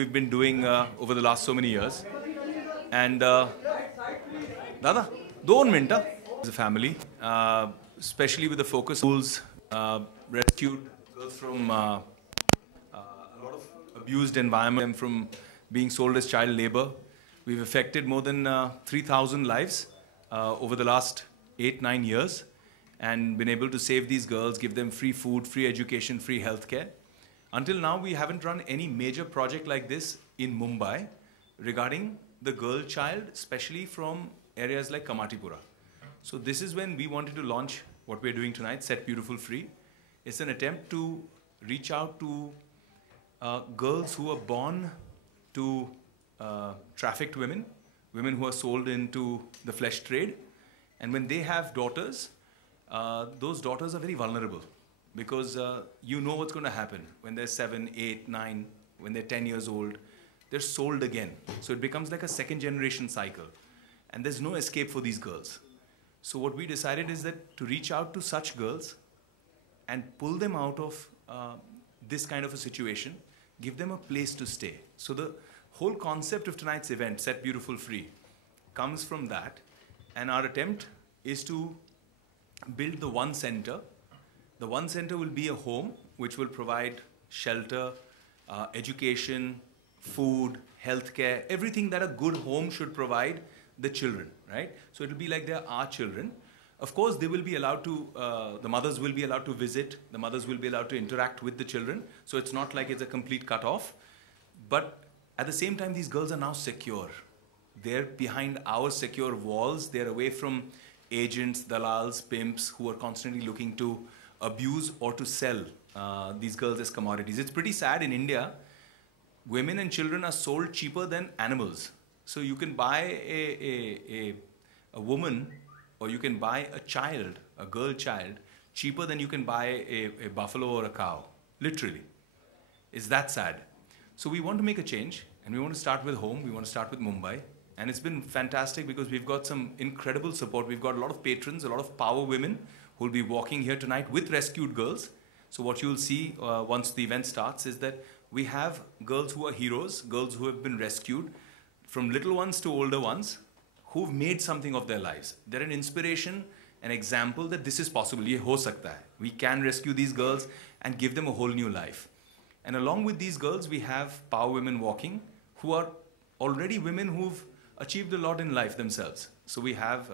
we've been doing over the last so many years. And Dada, don't minute. As a family, especially with the focus schools, rescued girls from a lot of abused environment, from being sold as child labor. We've affected more than 3,000 lives over the last 8-9 years, and been able to save these girls, give them free food, free education, free healthcare. Until now, we haven't run any major project like this in Mumbai regarding the girl child, especially from areas like Kamatipura. So this is when we wanted to launch what we're doing tonight, Set Beautiful Free. It's an attempt to reach out to girls who are born to trafficked women, women who are sold into the flesh trade. And when they have daughters, those daughters are very vulnerable, because you know what's going to happen when they're 7, 8, 9, when they're 10 years old, they're sold again. So it becomes like a second generation cycle, and there's no escape for these girls. So what we decided is that to reach out to such girls and pull them out of this kind of a situation, give them a place to stay. So the whole concept of tonight's event, Set Beautiful Free, comes from that, and our attempt is to build the one center. The one center will be a home which will provide shelter, education, food, healthcare, everything that a good home should provide the children, right? So it'll be like they're our children. Of course, they will be allowed to, the mothers will be allowed to visit, the mothers will be allowed to interact with the children. So it's not like it's a complete cut-off. But at the same time, these girls are now secure. They're behind our secure walls. They're away from agents, dalals, pimps who are constantly looking to abuse or to sell these girls as commodities. It's pretty sad in India. Women and children are sold cheaper than animals. So you can buy a woman, or you can buy a child, a girl child, cheaper than you can buy a buffalo or a cow. Literally. It's that sad. So we want to make a change, and we want to start with home. We want to start with Mumbai. And it's been fantastic because we've got some incredible support. We've got a lot of patrons, a lot of power women who will be walking here tonight with rescued girls. So what you'll see once the event starts is that we have girls who are heroes, girls who have been rescued, from little ones to older ones, who've made something of their lives. They're an inspiration, an example that this is possible. Ye ho sakta hai. We can rescue these girls and give them a whole new life. And along with these girls, we have power women walking, who are already women who've achieved a lot in life themselves. So we have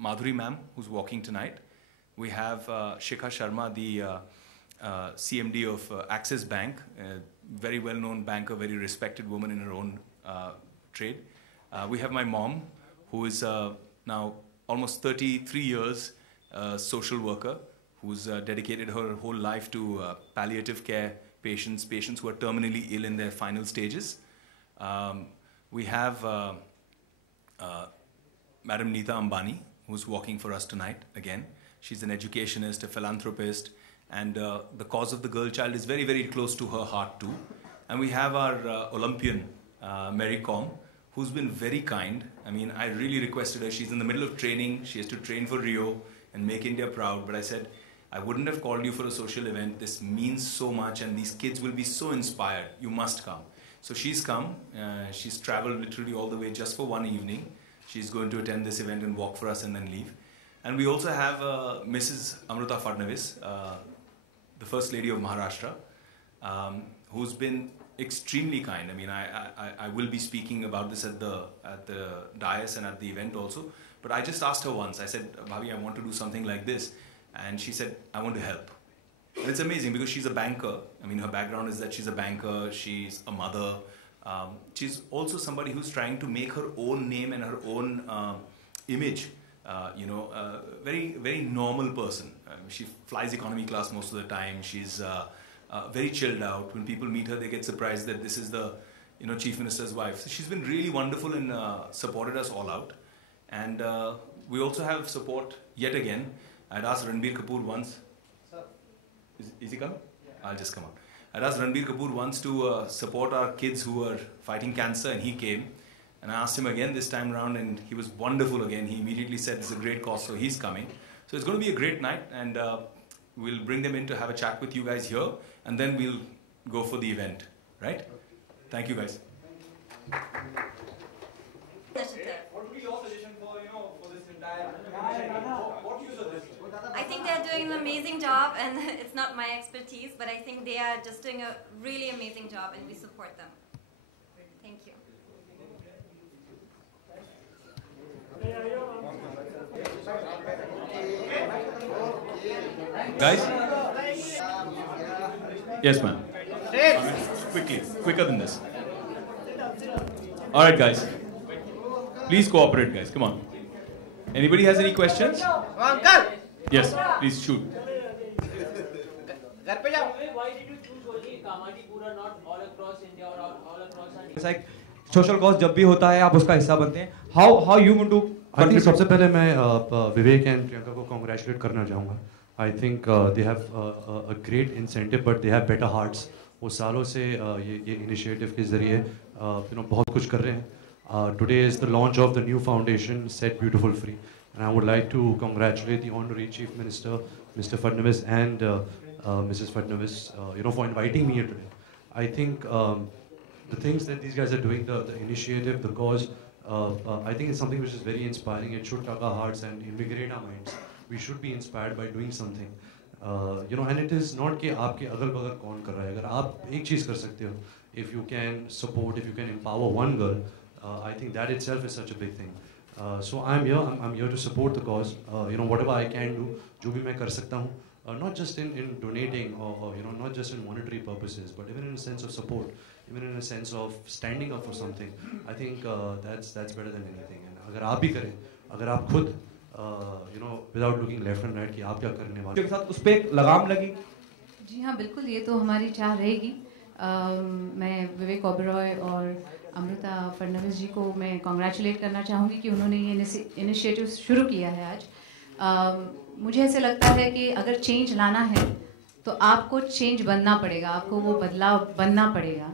Madhuri ma'am, who's walking tonight. We have Shikha Sharma, the CMD of Axis Bank, a very well-known banker, very respected woman in her own trade. We have my mom, who is now almost 33 years social worker, who's dedicated her whole life to palliative care patients who are terminally ill in their final stages. We have Madam Nita Ambani, who's walking for us tonight again. She's an educationist, a philanthropist, and the cause of the girl child is very, very close to her heart too. And we have our Olympian, Mary Com, who's been very kind. I mean, I really requested her. She's in the middle of training. She has to train for Rio and make India proud. But I said, I wouldn't have called you for a social event. This means so much, and these kids will be so inspired. You must come. So she's come. She's traveled literally all the way just for one evening. She's going to attend this event and walk for us and then leave. And we also have Mrs. Amruta Fadnavis, the First Lady of Maharashtra, who's been extremely kind. I mean, I will be speaking about this at the dais and at the event also. But I just asked her once. I said, Bhabi, I want to do something like this. And she said, I want to help. And it's amazing because she's a banker. I mean, her background is that she's a banker, she's a mother. She's also somebody who's trying to make her own name and her own image. Very, very normal person. She flies economy class most of the time. She's very chilled out. When people meet her, they get surprised that this is the Chief Minister's wife. So she's been really wonderful and supported us all out. And we also have support yet again. I'd asked Ranbir Kapoor once. Sir. Is he coming? Yeah. I'll just come out. I'd asked Ranbir Kapoor once to support our kids who are fighting cancer, and he came. And I asked him again this time around, and he was wonderful again. He immediately said it's a great cause, so he's coming. So it's going to be a great night, and we'll bring them in to have a chat with you guys here, and then we'll go for the event, right? Thank you, guys. What would be your suggestion for this entire? What do you suggest? I think they're doing an amazing job, and it's not my expertise, but I think they are just doing a really amazing job, and we support them. Thank you. Guys? Yes, ma'am. Quickly, quicker than this. All right, guys. Please cooperate, guys. Come on. Anybody has any questions? Uncle! Yes, please shoot. घर पे जाओ. Why did you choose only Kamadipura, not all across India or all across India? It's like social cause जब भी होता है आप उसका हिस्सा बनते हैं. How you want to? I think सबसे पहले मैं विवेक एंड प्रियंका को congratulate करना चाहूँगा. I think they have a great incentive, but they have better hearts. वो सालों से ये initiative के ज़रिए बहुत कुछ कर रहे हैं. Today is the launch of the new foundation, Set Beautiful Free, and I would like to congratulate the Honorary Chief Minister, Mr. Fadnavis, and Mrs. Fadnavis, for inviting me here today. I think the things that these guys are doing, the initiative, the cause, I think it's something which is very inspiring. It should tug our hearts and invigorate our minds. We should be inspired by doing something. And it is not कि आपके अगल-बगल कौन कर रहा है. अगर आप एक चीज़ कर सकते हो, if you can support, if you can empower one girl, I think that itself is such a big thing. So I'm here to support the cause. Whatever I can do, जो भी मैं कर सकता हूँ, not just in donating or not just in monetary purposes, but even in a sense of support, even in a sense of standing up for something. I think that's better than anything. And अगर आप भी करें, अगर आप खुद without looking left and right कि आप क्या करने वाले के साथ उस पे लगाम लगी. जी हाँ, बिल्कुल, ये तो हमारी चाह रहेगी. मैं विवेक ओबरॉय और अमृता फडणवीस जी को मैं कॉन्ग्रेचुलेट करना चाहूँगी कि उन्होंने ये इनिशिएटिव शुरू किया है आज. मुझे ऐसे लगता है कि अगर चेंज लाना है तो आपको चेंज बनना पड़ेगा, आपको वो बदलाव बनना पड़ेगा,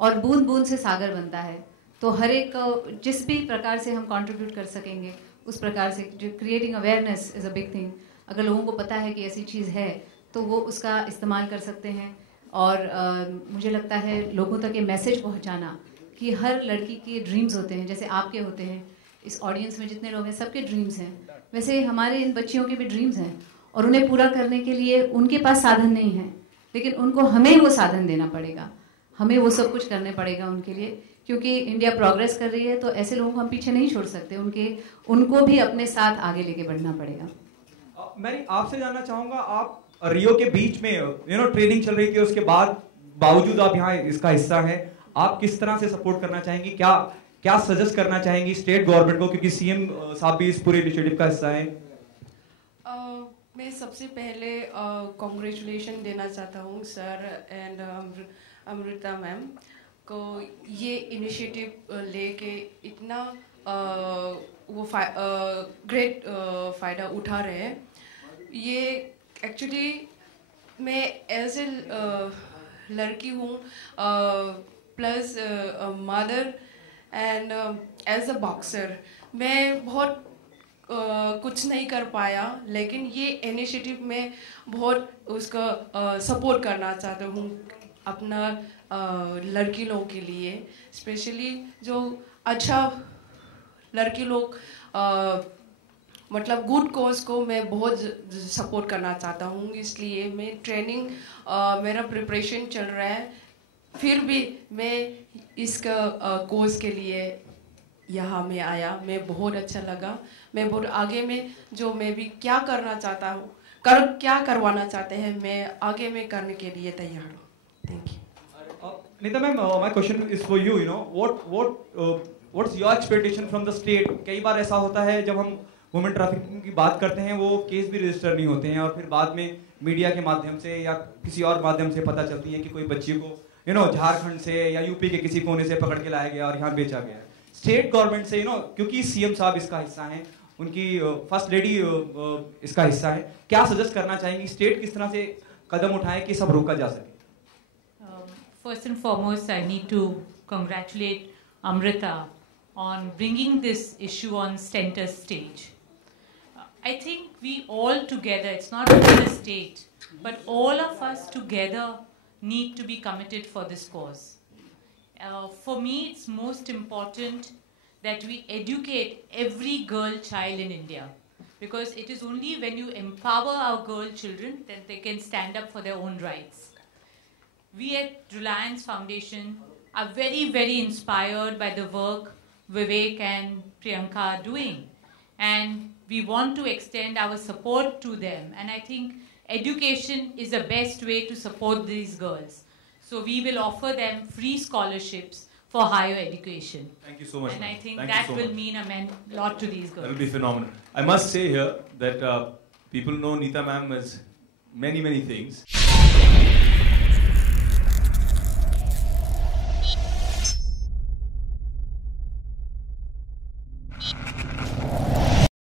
और बूंद बूंद से सागर बनता है. तो हर एक जिस भी प्रकार से हम कंट्रीब्यूट कर सकेंगे उस प्रकार से, जो creating awareness is a big thing. अगर लोगों को पता है कि ऐसी चीज़ है तो वो उसका इस्तेमाल कर सकते हैं. और मुझे लगता है लोगों तक ये मैसेज पहुंचाना कि हर लड़की के ड्रीम्स होते हैं, जैसे आपके होते हैं, इस ऑडियंस में जितने लोग हैं सबके ड्रीम्स हैं, वैसे हमारे इन बच्चियों के भी ड्रीम्स हैं, और उन्हें पूरा करने के लिए उनके पास साधन नहीं है, लेकिन उनको हमें वो साधन देना पड़ेगा, हमें वो सब कुछ करने पड़ेगा उनके लिए, क्योंकि इंडिया प्रोग्रेस कर रही है तो ऐसे लोगों को हम पीछे नहीं छोड़ सकते. उनको भी अपने साथ आगे लेके बढ़ना पड़ेगा. मैं आपसे जानना चाहूँगा, आप रियो के बीच में ट्रेनिंग चल रही थी, उसके बावजूद आप यहाँ इसका हिस्सा हैं, आप किस तरह से सपोर्ट करना चाहेंगी, क्या सजेस्ट करना चाहेंगी स्टेट गवर्नमेंट को, क्योंकि सीएम साहब भी इस पूरे इनिशिएटिव का हिस्सा हैं? मैं सबसे पहले कॉन्ग्रेचुलेशन देना चाहता हूँ सर एंड अमृता मैम को, ये इनिशिएटिव लेके इतना ग्रेट फ़ायदा उठा रहे हैं. ये एक्चुअली मैं एज ए लड़की हूँ, plus mother and as a boxer, मैं बहुत कुछ नहीं कर पाया, लेकिन ये इनिशिएटिव में बहुत उसका सपोर्ट करना चाहता हूँ अपना लड़की लोगों के लिए, स्पेशली जो अच्छा लड़की लोग मतलब गुड कॉज को मैं बहुत सपोर्ट करना चाहता हूँ. इसलिए मैं ट्रेनिंग मेरा प्रिपरेशन चल रहा है, फिर भी मैं इसका कोर्स के लिए यहाँ में आया. मैं बहुत अच्छा लगा. मैं बहुत आगे में जो मैं भी क्या करना चाहता हूँ, क्या करवाना चाहते हैं, मैं आगे में करने के लिए तैयार हूँ. Thank you. Nita ma'am, my question is for you. What's your expectation from the state? कई बार ऐसा होता है जब हम वुमेन ट्रैफिकिंग की बात करते हैं, वो केस भी रजिस्टर नहीं होते हैं, और फिर बाद में मीडिया के माध्यम से या किसी और माध्यम से पता चलती है कि कोई बच्ची को झारखंड से या यूपी के किसी कोने से पकड़ के लाया गया और यहाँ बेचा गया. स्टेट गवर्नमेंट से क्योंकि सीएम साहब इसका हिस्सा हैं, उनकी फर्स्ट लेडी इसका हिस्सा है, क्या सजेस्ट करना चाहेंगी, स्टेट किस तरह से कदम उठाए कि सब रोका जा सके? First and foremost, I need to congratulate Amrita on bringing this issue on center stage. I think we all together, it's not only the state, but all of us together need to be committed for this cause. For me, it's most important that we educate every girl child in India. Because it is only when you empower our girl children that they can stand up for their own rights. We at Reliance Foundation are very, very inspired by the work Vivek and Priyanka are doing. And we want to extend our support to them. And I think education is the best way to support these girls. So we will offer them free scholarships for higher education. Thank you so much. And I think Thank you that so will much. mean a lot to these girls. That will be phenomenal. I must say here that people know Nita ma'am as many, many things.